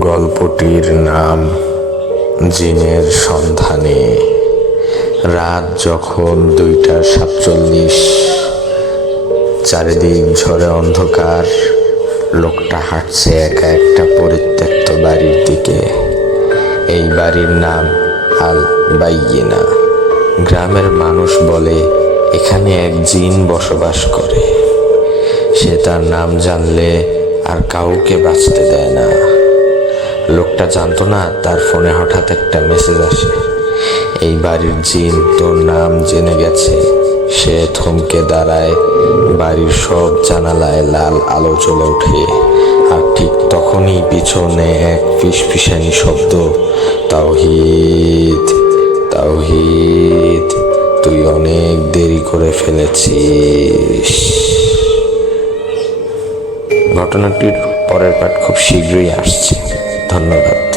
গল্পটির নাম জিনের সন্ধানে। রাত যখন দুইটা সাতচল্লিশ, চারিদিক ঝরে অন্ধকার, লোকটা হাঁটছে একা একটা পরিত্যক্ত বাড়ির দিকে। এই বাড়ির নাম আল বাইয়েনা। গ্রামের মানুষ বলে, এখানে এক জিন বসবাস করে। সে তার নাম জানলে আর কাউকে বাঁচতে দেয় না। লোকটা জানতো না, তার ফোনে হঠাৎ একটা মেসেজ আসে। এই বাড়ির জিন তোর নাম জেনে গেছে। সে থমকে দাঁড়ায়, বাড়ির সব জানালায় লাল আলো চলে ওঠে। আর ঠিক তখনই পিছনে এক ফিসফিসানি শব্দ, তাওহিদ তাওহিদ, তুই অনেক দেরি করে ফেলেছিস। ঘটনাটির পরের পাঠ খুব শীঘ্রই আসছে। ধন্যবাদ।